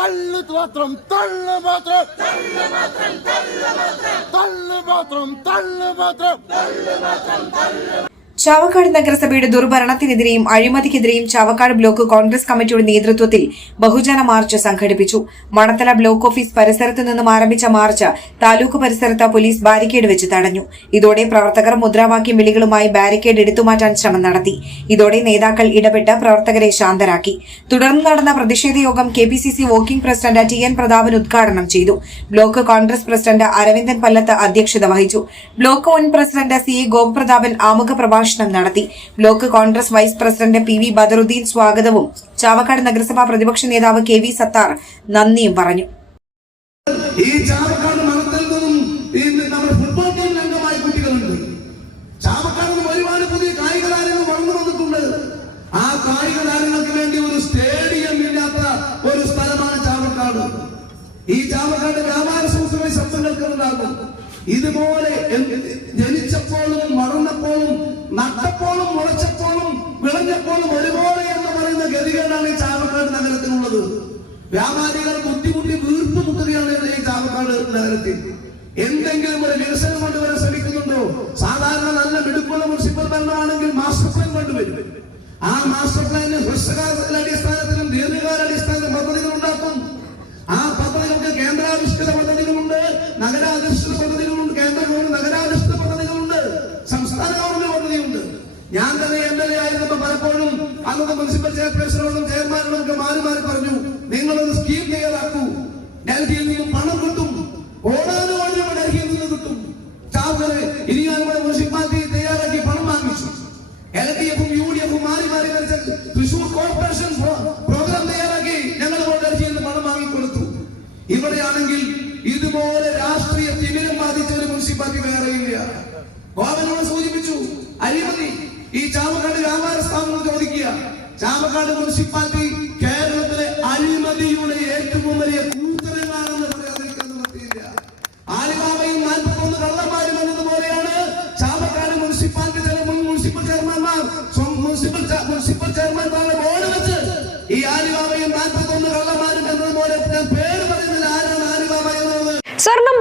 തള്ളു മാത്രം തള്ളു മാത്രം തള്ളു മാത്രം തള്ളു മാത്രം ചാവക്കാട് നഗരസഭയുടെ ദുർഭരണത്തിനെതിരെയും അഴിമതിക്കെതിരെയും ചാവക്കാട് ബ്ലോക്ക് കോൺഗ്രസ് കമ്മിറ്റിയുടെ നേതൃത്വത്തിൽ ബഹുജന മാർച്ച് സംഘടിപ്പിച്ചു. മണത്തല ബ്ലോക്ക് ഓഫീസ് പരിസരത്ത് നിന്നും ആരംഭിച്ച മാർച്ച് താലൂക്ക് പരിസരത്ത് പോലീസ് ബാരിക്കേഡ് വെച്ച് തടഞ്ഞു. ഇതോടെ പ്രവർത്തകർ മുദ്രാവാക്യം വിളികളുമായി ബാരിക്കേഡ് എടുത്തുമാറ്റാൻ ശ്രമം നടത്തി. ഇതോടെ നേതാക്കൾ ഇടപെട്ട് പ്രവർത്തകരെ ശാന്തരാക്കി. തുടർന്ന് നടന്ന പ്രതിഷേധ യോഗം K P C C working president T N Prathapan ഉദ്ഘാടനം ചെയ്തു. ബ്ലോക്ക് കോൺഗ്രസ് പ്രസിഡന്റ് അരവിന്ദൻ പല്ലത്ത് അധ്യക്ഷത വഹിച്ചു. ബ്ലോക്ക് മുൻ പ്രസിഡന്റ് സി ഗോപപ്രതാപൻ ആമുഖ പ്രഭാഷണം നടത്തി. Block Congress vice president P V Badaruddin സ്വാഗതവും ചാവക്കാട് നഗരസഭാ പ്രതിപക്ഷ നേതാവ് കെ വി സത്താർ നന്ദിയും പറഞ്ഞു. ഈ ചാവക്കാട് നമ്മുടെ ഫുട്ബോൾ കുട്ടികളുണ്ട്. വളർന്നു ആ വേണ്ടി ഒരു സ്റ്റേഡിയം ഇല്ലാത്ത ഒരു സ്ഥലമാണ് ചാവക്കാട്. ഈ ചാവക്കാട് വ്യാപാര സംസ്ഥയുടെ ശബ്ദം ഇതുപോലെ ജനിച്ചപ്പോഴും മറന്നപ്പോഴും നട്ടപ്പോഴും മുളച്ചപ്പോഴും വിളഞ്ഞപ്പോഴും ഒരുപോലെ എന്ന് പറയുന്ന ഗതികേടാണ് ഈ ചാവക്കാട് നഗരത്തിനുള്ളത് വ്യാപാരികൾ ബുദ്ധിമുട്ടി വീർപ്പ് മുട്ടുകയാണ് ഈ ചാവക്കാട് നഗരത്തിൽ. എന്തെങ്കിലും ഒരു വികസനം കൊണ്ടുവരാൻ ശ്രമിക്കുന്നുണ്ടോ? സാധാരണ നല്ല മിടുക്കുള്ള മുനിസിപ്പൽ ഭരണമാണെങ്കിൽ മാസ്റ്റർ പ്ലാൻ കൊണ്ടുവരും. ആ മാസ്റ്റർ പ്ലാനിന് ഹ്രസ്വകാല അടിസ്ഥാനത്തിലും ദീർഘകാല അടിസ്ഥാനത്തിലും പദ്ധതികൾ ഉണ്ടാക്കും. ആ പദ്ധതികൾക്ക് പദ്ധതികളുണ്ട് നഗരാധിഷ്ഠിത പദ്ധതികളുണ്ട് കേന്ദ്ര ഗവൺമെന്റ് നഗരാധിഷ്ഠിത പദ്ധതികളുണ്ട് സംസ്ഥാന ഗവൺമെന്റ് പദ്ധതിയുണ്ട് ഞാൻ തന്നെ എം എൽ എ ആയിരുന്നപ്പോ പലപ്പോഴും അന്നത്തെ മുനിസിപ്പൽ ചെയർപേഴ്സണോടും ചെയർമാനുകളും ഒക്കെ മാറി മാറി പറഞ്ഞു നിങ്ങളൊരു സ്കീം തയ്യാറാക്കൂ. ഡൽഹിയിൽ നിന്നും പണം കിട്ടും. ഓടാനും രൂപ ഡൽഹിയിൽ നിന്ന് കിട്ടും. ചാവറെ ഇനി നമ്മുടെ മുനിസിപ്പാലിറ്റി തയ്യാറാക്കി പണം വാങ്ങിച്ചു. എൽ ഡി എഫും യു ഡി എഫും മാറി മാറി വരച്ച തൃശൂർ കോർപ്പറേഷൻ രാഷ്ട്രീയ തിമിരം ബാധിച്ച ഒരു മുനിസിപ്പാലിറ്റി വേറെയില്ല ഗോവനോട് സൂചിപ്പിച്ചു അഴിമതി. ഈ ചാമക്കാട് വ്യാപാര സ്ഥാപനം ചോദിക്കുക. ചാമക്കാട് മുനിസിപ്പാലിറ്റി കേരളത്തിലെ അഴിമതിയുടെ ഏറ്റവും വലിയ കൂത്തരങ്ങളാണെന്ന് പറയാതിരിക്കാൻ നിവൃത്തിയില്ല ആലിബാബയും നാൽപ്പത്തൊന്ന് കള്ളന്മാരും എന്നതുപോലെയാണ് ചാവക്കാട് മുനിസിപ്പാലിറ്റി മുൻ മുനിസിപ്പൽ ചെയർമാൻമാർ. Municipal municipal ചെയർമാൻമാരുടെ